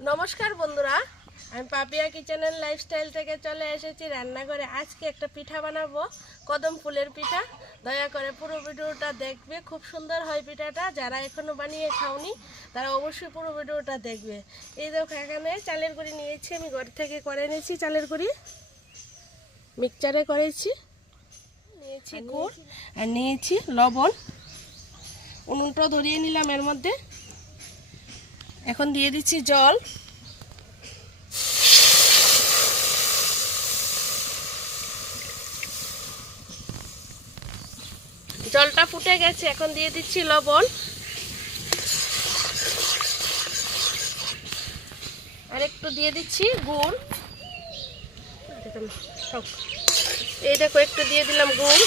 নমস্কার বন্ধুরা, আমি পাপিয়া কিচেনের লাইফস্টাইল থেকে চলে এসেছি রান্নাঘরে। আজকে একটা পিঠা বানাবো, কদম ফুলের পিঠা। দয়া করে পুরো ভিডিওটা দেখবে, খুব সুন্দর হয় পিঠাটা। যারা এখনও বানিয়ে খাওনি, তারা অবশ্যই পুরো ভিডিওটা দেখবে। এই দেখো, এখানে চালের গুঁড়ি নিয়েছি, আমি ঘর থেকে করে এনেছি চালের গুঁড়ি। মিক্সচারে করেছি। নিয়েছি গুড় আর নিয়েছি লবণ। উনুনটা ধরিয়ে নিলাম এর মধ্যে। এখন দিয়ে দিচ্ছি জল। জলটা ফুটে গেছে, এখন দিয়ে দিচ্ছি লবণ। আর একটু দিয়ে দিচ্ছি গুড়। এই দেখো, একটু দিয়ে দিলাম গুড়।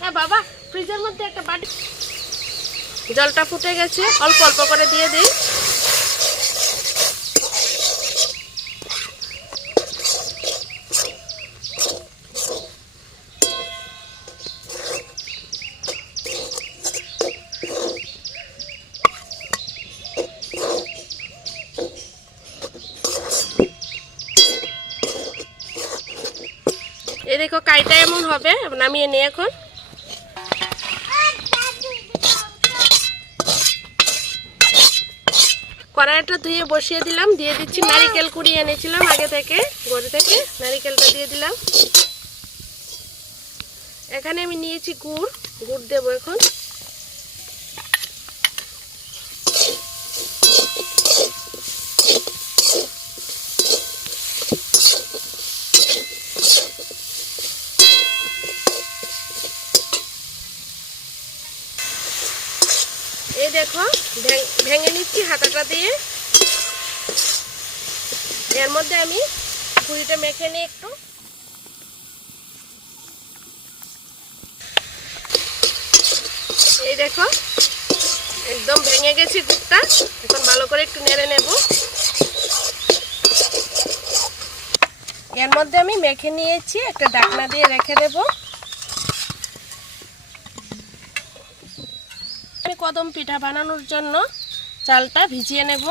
হ্যাঁ বাবা, ফ্রিজের মধ্যে একটা বাটি জলটা ফুটে গেছে। অল্প অল্প করে দিয়ে দিই। এই দেখো, কাইটা এমন হবে, নামিয়ে নিই এখন। কড়াইটা ধুয়ে বসিয়ে দিলাম, দিয়ে দিচ্ছি নারিকেল কুড়িয়ে এনেছিলাম আগে থেকে, গড়ে থেকে, নারিকেলটা দিয়ে দিলাম। এখানে আমি নিয়েছি গুড় গুড় দেবো এখন। এই দেখো, ভেঙ- নিচ্ছি হাতাটা দিয়ে। এর মধ্যে আমি পুরিটা মেখে নিই একটু। এই দেখো, একদম ভেঙে গেছে গুড়টা এখন ভালো করে একটু নেড়ে নেব। এর মধ্যে আমি মেখে নিয়েছি, একটা ডাকনা দিয়ে রেখে দেবো। আমি কদম পিঠা বানানোর জন্য চালটা ভিজিয়ে নেব।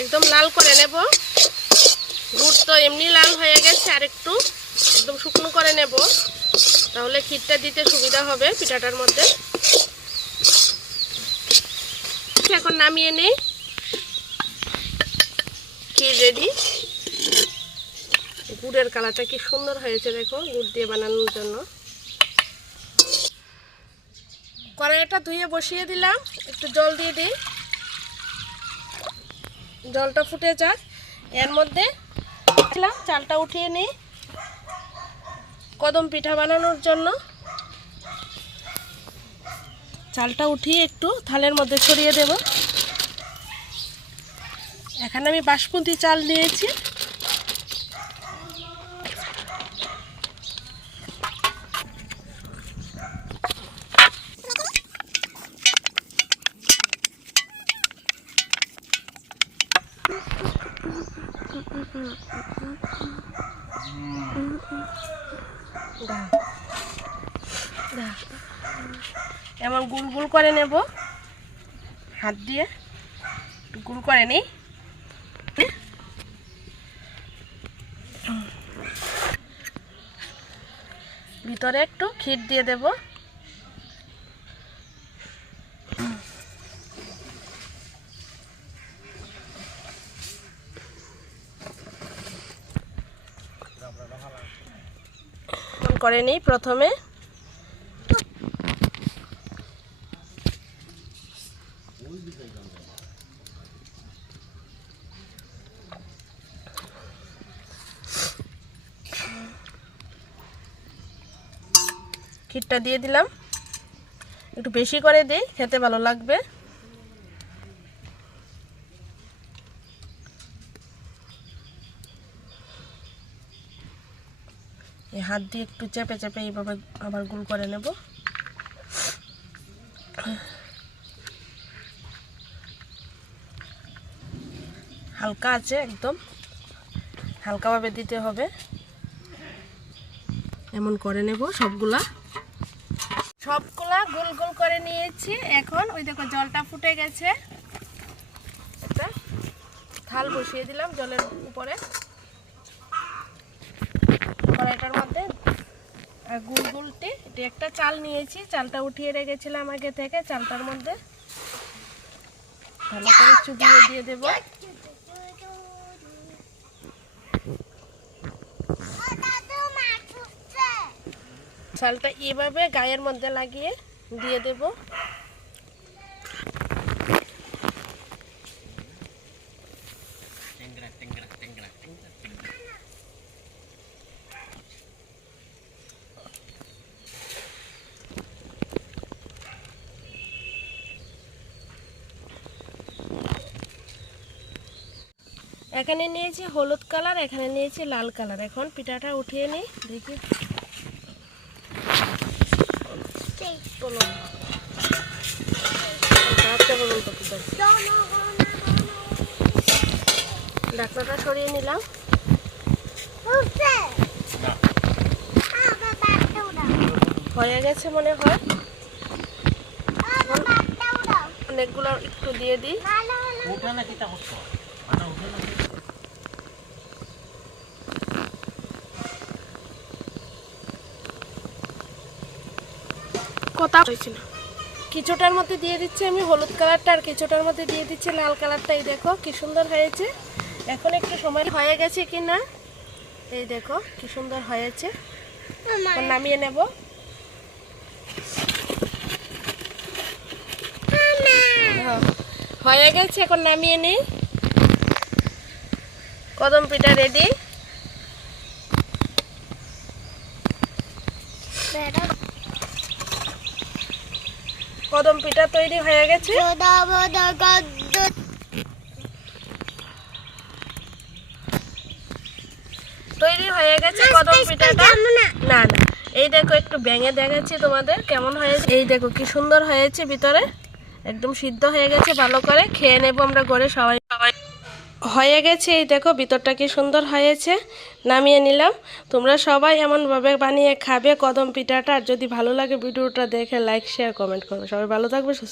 একদম লাল করে নেব। গুড় তো এমনি লাল হয়ে গেছে, আর একটু একদম শুকনো করে নেব। তাহলে ক্ষীরটা দিতে সুবিধা হবে পিঠাটার মধ্যে। এখন নামিয়ে নেই। ক্ষীর রেডি? গুড়ের কালারটা কি সুন্দর হয়েছে দেখো, গুড় দিয়ে বানানোর জন্য। কড়াইটা ধুয়ে বসিয়ে দিলাম, একটু জল দিয়ে দিই। জলটা ফুটে যাক। এর মধ্যে চালটা উঠিয়ে নিই। কদম পিঠা বানানোর জন্য। চালটা উঠিয়ে একটু থালের মধ্যে ছড়িয়ে দেব এখানে আমি বাসমতি চাল নিয়েছি দাও। এমন গুল গুল করে নেব। হাত দিয়ে। গুল করে নিই। ভিতরে একটু ক্ষীর দিয়ে দেব। করে নিই প্রথমে। ক্ষীরটা দিয়ে দিলাম। একটু বেশি করে দিই, খেতে ভালো লাগবে। এই হাত দিয়ে একটু চেপে চেপে এইভাবে আবার গুল করে নেব। হালকা আছে একদম। হালকাভাবে দিতে হবে। এমন করে নেব সবগুলা। সবগুলা গোল গোল করে নিয়েছি। এখন ওই দেখো জলটা ফুটে গেছে। একটা থাল বসিয়ে দিলাম জলের উপরে। কড়াইটার মধ্যে গুল গুলটি। এটি একটা চাল নিয়েছি, চালটা উঠিয়ে রেখেছিলাম আগে থেকে। চালটার মধ্যে ভালো করে চুবিয়ে দিয়ে দেবো। চালটা এভাবে গায়ের মধ্যে লাগিয়ে দিয়ে দেব। এখানে নিয়েছি হলুদ কালার এখানে নিয়েছি লাল কালার। এখন পিঠাটা উঠিয়ে নিই দেখি চলো হাতটা গরম করতে ঢাকনাটা সরিয়ে নিলাম। হয়ে গেছে মনে হয়। অনেকগুলো একটু দিয়ে দিই। কথা হয়েছিল। কিছুটার মধ্যে দিয়ে দিচ্ছি আমি হলুদ কালারটা আর কিছুটার মধ্যে দিয়ে দিচ্ছি লাল কালারটা। এই দেখো কি সুন্দর হয়েছে। এখন একটু সময় হয়ে গেছে কি না? এই দেখো কি সুন্দর হয়েছে। নামিয়ে নেব। হ্যাঁ, হয়ে গেছে এখন নামিয়ে নিই। কদম পিঠা রেডি কদম পিঠা তৈরি হয়ে গেছে। তৈরি হয়ে গেছে কদম পিঠাটা। না? না এই দেখো একটু ব্যাঙে দেখাচ্ছি তোমাদের কেমন হয়েছে। এই দেখো কি সুন্দর হয়েছে ভিতরে। একদম সিদ্ধ হয়ে গেছে ভালো করে। খেয়ে নেব আমরা ঘরে সবাই সবাই। হয়ে গেছে। এই দেখো, ভিতরটা কি সুন্দর হয়েছে? নামিয়ে নিলাম। তোমরা সবাই এমনভাবে বানিয়ে খাবে কদম পিঠাটা। আর যদি ভালো লাগে ভিডিওটা দেখে লাইক শেয়ার কমেন্ট করবে সবাই ভালো থাকবে, সুস্থ